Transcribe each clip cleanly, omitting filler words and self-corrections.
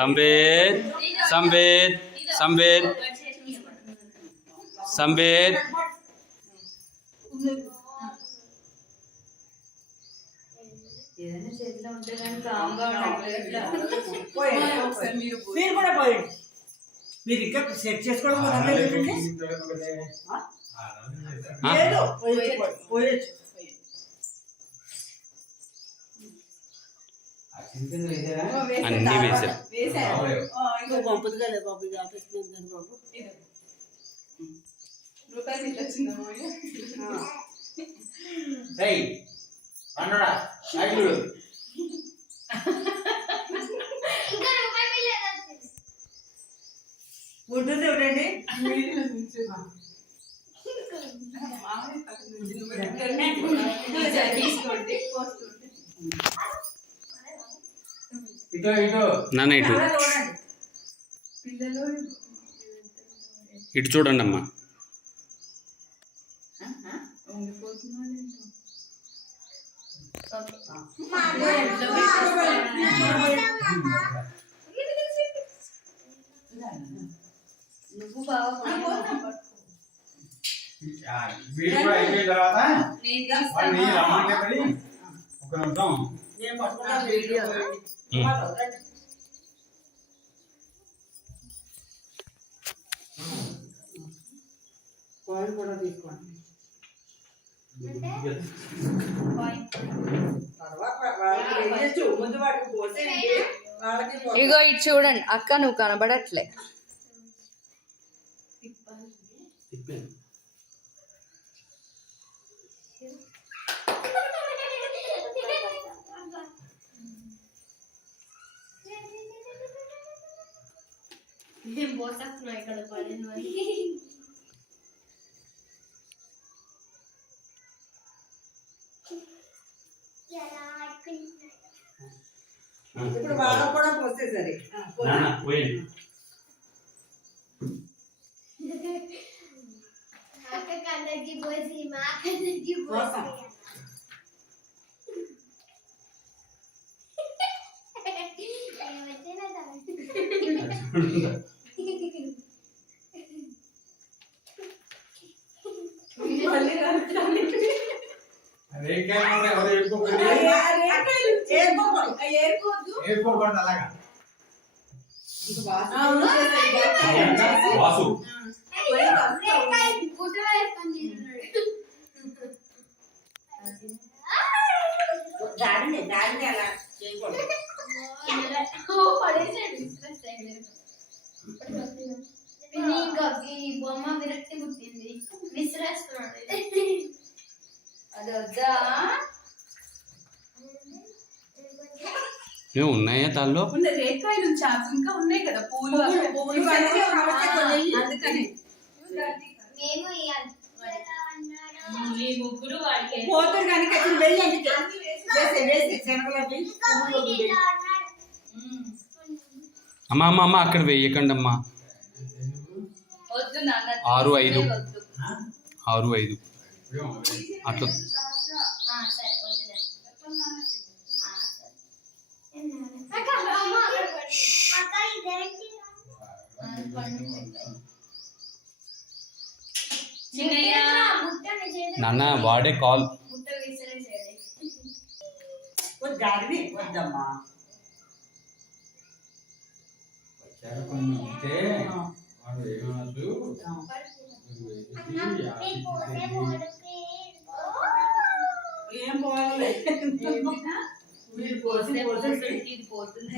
సంవేద్ సంవేద్ సంవేద్ సంవేద్ ఏదైనా చేతిలో ఉంటే కానీ కామ్గా ఉండట్లేదు. మీరు కూడా పోయండి. మీరు ఇంకా సెట్ చేసుకోవడం పోయొచ్చు. అన్నీ వేసారు. పంపుది కదా బాబు, ఇది ఆపేస్తుంది కానీ బాబు ఉంటుంది ఎవరండి. నాన్న ఇటు ఇటు చూడండి అమ్మా. నువ్వు బాగా కాయిన్ కూడా తీసుకోండి. ఇగో ఇటు చూడండి అక్క, నువ్వు కనబడట్లే. ఇక్కడ పడిన ఇప్పుడు బాగా కూడా పోస్తే సరే. కన్నకి పోసి మా కన్నకి పోసి బొమ్మ విరక్తి పుట్టింది, విసిరేస్తున్నాడు. అది వద్దా? ఉన్నాయా తాల్లో? రేకాయలు ఇంకా ఉన్నాయి కదా పూలు. అందుకని ముగ్గురు పోతారు కానీ వెళ్ళి అమ్మా అమ్మ అమ్మ అక్కడ వేయకండి అమ్మా. 6-5 6-5 అట్లా. నాన్న వాడే కాల్ వద్దమ్మా. ఏం పోవాలి పోతుంది.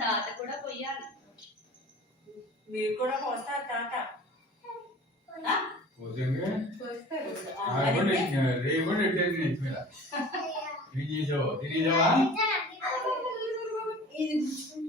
తాత కూడా పోయాలి. మీరు కూడా పోస్తారు తాత. ఇది